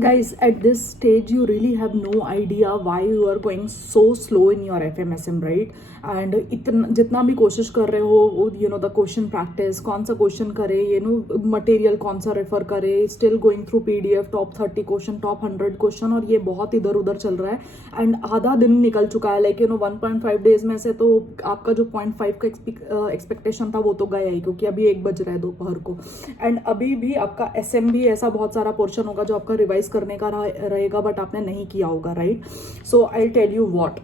Guys, at this stage, you really have no idea why you are going so slow in your FMSM, right? And इतना जितना भी कोशिश कर रहे हो, you know, the question practice, कौन सा क्वेश्चन करे, you know, मटेरियल कौन सा रेफर करे, still going through PDF, top 30 question, top 100 question, और ये बहुत इधर उधर चल रहा है एंड आधा दिन निकल चुका है. लाइक यू नो 1.5 डेज में से तो आपका जो 0.5 का एक्सपेक्टेशन था वो तो गया ही, क्योंकि अभी 1 बज रहा है दोपहर को. एंड अभी भी आपका SM भी ऐसा बहुत सारा पोर्शन होगा जो आपका रिवाइज करने का रहेगा, बट आपने नहीं किया होगा, right? So I tell you what,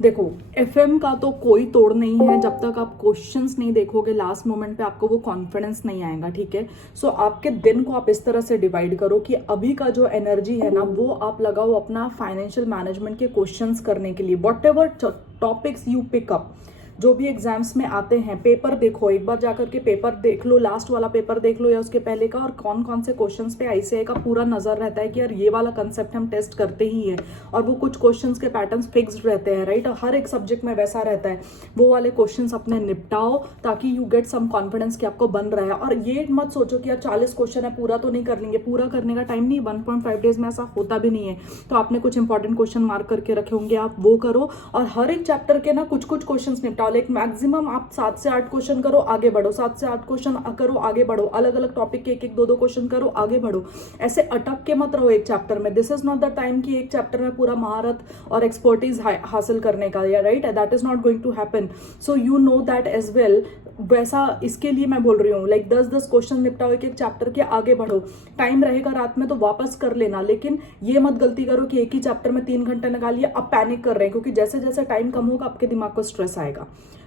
देखो FM का तो कोई तोड़ नहीं है. जब तक आप क्वेश्चंस नहीं देखोगे लास्ट मोमेंट पे, आपको वो कॉन्फिडेंस नहीं आएगा, ठीक है? सो आपके दिन को आप इस तरह से डिवाइड करो कि अभी का जो एनर्जी है ना, वो आप लगाओ अपना फाइनेंशियल मैनेजमेंट के क्वेश्चंस करने के लिए. Whatever topics you pick up, जो भी एग्जाम्स में आते हैं, पेपर देखो, एक बार जाकर के पेपर देख लो, लास्ट वाला पेपर देख लो या उसके पहले का, और कौन कौन से क्वेश्चंस पे ICAI का पूरा नजर रहता है कि यार ये वाला कंसेप्ट हम टेस्ट करते ही हैं, और वो कुछ क्वेश्चंस के पैटर्न्स फिक्स्ड रहते हैं, राइट? हर एक सब्जेक्ट में वैसा रहता है. वो वाले क्वेश्चंस अपने निपटाओ ताकि यू गेट सम कॉन्फिडेंस कि आपको बन रहा है. और ये मत सोचो कि यार 40 क्वेश्चन है, पूरा तो नहीं कर लेंगे. पूरा करने का टाइम नहीं, 1.5 डेज में ऐसा होता भी नहीं है. तो आपने कुछ इंपॉर्टेंट क्वेश्चन मार्क करके रखे होंगे, आप वो करो, और हर एक चैप्टर के ना कुछ कुछ क्वेश्चन निपटाओ. लाइक मैक्सिमम आप 7 से 8 क्वेश्चन करो, आगे बढ़ो. 7 से 8 क्वेश्चन करो, आगे बढ़ो. अलग अलग टॉपिक के 1-1, 2-2 क्वेश्चन करो, आगे बढ़ो. ऐसे अटक के मत रहो एक चैप्टर में. This is not the time कि एक चैप्टर में पूरा महारत और एक्सपर्टीज हासिल करने का, या right? That is not going to happen. So you know that as well. वैसा इसके लिए मैं बोल रही हूँ, लाइक 10-10 क्वेश्चन निपटाओ एक एक चैप्टर के, आगे बढ़ो. टाइम रहेगा रात में तो वापस कर लेना, लेकिन ये मत गलती करो कि एक ही चैप्टर में 3 घंटे निकालिए. अब पैनिक कर रहे हैं, क्योंकि जैसे जैसे टाइम कम होगा आपके दिमाग को स्ट्रेस आएगा.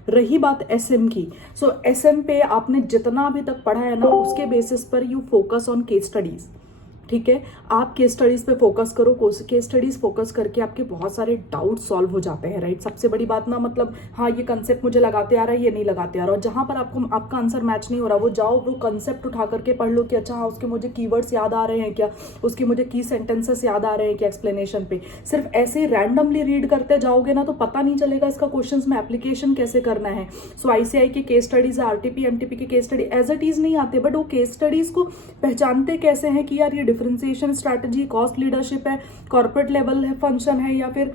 रही बात SM की, सो SM पे आपने जितना अभी तक पढ़ा है ना, उसके बेसिस पर you focus on case studies, ठीक है? आप केस स्टडीज पे फोकस करो. केस स्टडीज फोकस करके आपके बहुत सारे डाउट सॉल्व हो जाते हैं, राइट? सबसे बड़ी बात ना, मतलब हाँ ये कंसेप्ट मुझे लगाते आ रहा है, ये नहीं लगाते आ रहा, और जहां पर आपको आपका आंसर मैच नहीं हो रहा, वो जाओ वो कंसेप्ट उठा करके पढ़ लो कि अच्छा हाँ उसके मुझे कीवर्ड्स याद आ रहे हैं क्या, उसके मुझे की सेंटेंसेस याद आ रहे हैं क्या एक्सप्लेनेशन पे. सिर्फ ऐसे ही रैंडमली रीड करते जाओगे ना तो पता नहीं चलेगा इसका क्वेश्चंस में एप्लीकेशन कैसे करना है. सो ICAI के केस स्टडीज, RTP MTP के case study as it is नहीं आते, बट वो केस स्टडीज को पहचानते कैसे हैं कि यार ये डिफरेंशिएशन स्ट्रैटेजी, कॉस्ट लीडरशिप है, कॉर्पोरेट लेवल है, फंक्शन है, या फिर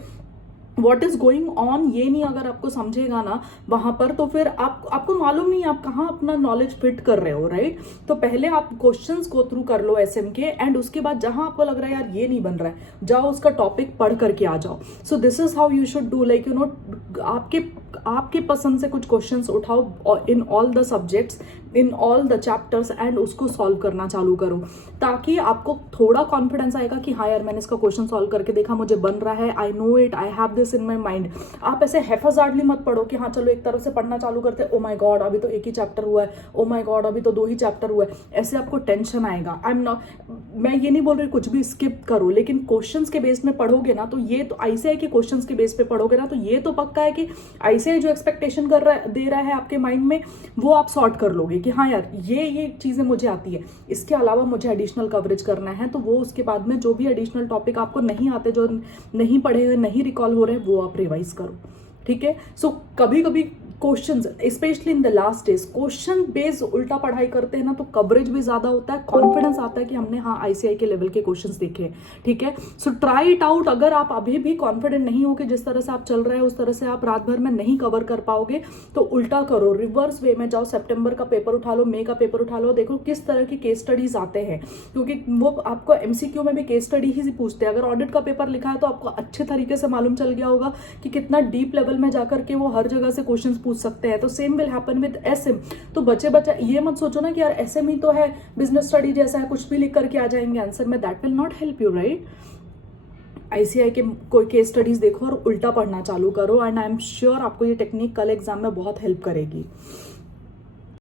व्हाट इज गोइंग ऑन, ये नहीं अगर आपको समझेगा ना वहां पर, तो फिर आपको मालूम नहीं आप कहाँ अपना नॉलेज फिट कर रहे हो, राइट? तो पहले आप क्वेश्चंस गो थ्रू कर लो SM के, एंड उसके बाद जहां आपको लग रहा है यार ये नहीं बन रहा है, जाओ उसका टॉपिक पढ़ करके आ जाओ. So this is how you should do. Like you know, आपके पसंद से कुछ क्वेश्चंस उठाओ in all the subjects, in all the chapters, and उसको सॉल्व करना चालू करो, ताकि आपको थोड़ा कॉन्फिडेंस आएगा कि हाँ यार मैंने इसका क्वेश्चन सॉल्व करके देखा, मुझे बन रहा है, I know it, I have this in my mind. आप ऐसे हैफाजार्डली मत पढ़ो कि हाँ चलो एक तरफ से पढ़ना चालू करते, ओ माय गॉड अभी तो 1 ही चैप्टर हुआ है, ओ माय गॉड अभी तो 2 ही चैप्टर हुआ है. ऐसे आपको टेंशन आएगा. मैं ये नहीं बोल रही कुछ भी स्किप करो, लेकिन क्वेश्चंस के बेस में पढ़ोगे ना, तो ये तो ICAI के क्वेश्चंस के बेस पे पढ़ोगे ना, तो ये तो पक्का है कि ICAI जो एक्सपेक्टेशन दे रहा है आपके माइंड में, वो आप सॉर्ट कर लोगे कि हाँ यार ये चीजें मुझे आती है, इसके अलावा मुझे एडिशनल कवरेज करना है. तो वो उसके बाद में जो भी एडिशनल टॉपिक आपको नहीं आते, जो नहीं पढ़े हुए, नहीं रिकॉल हो रहे, वो आप रिवाइज करो, ठीक है? सो कभी कभी questions, specially in the last days, question based उल्टा पढ़ाई करते हैं ना, तो कवरेज भी ज्यादा होता है, कॉन्फिडेंस आता है कि हमने हाँ ICAI के लेवल के क्वेश्चंस देखे, ठीक है? So try it out. अगर आप अभी भी कॉन्फिडेंट नहीं हो कि जिस तरह से आप चल रहे हैं उस तरह से आप रात भर में नहीं कवर कर पाओगे, तो उल्टा करो, रिवर्स वे में जाओ. सितंबर का पेपर उठा लो, मई का पेपर उठा लो, देखो किस तरह की केस स्टडीज आते हैं, क्योंकि वो आपको MCQ में भी केस स्टडी ही पूछते हैं. अगर ऑडिट का पेपर लिखा है तो आपको अच्छे तरीके से मालूम चल गया होगा कि कितना डीप लेवल में जाकर के वो हर जगह से क्वेश्चन पूछ सकते हैं. तो same will happen with SM. तो बच्चे ये मत सोचो ना कि यार SM ही तो है, बिजनेस स्टडी जैसा है, कुछ भी लिख करके आ जाएंगे आंसर में. That will not help you, right? ICAI के कोई केस स्टडीज देखो और उल्टा पढ़ना चालू करो, एंड आई एम श्योर आपको ये टेक्निक कल एग्जाम में बहुत हेल्प करेगी.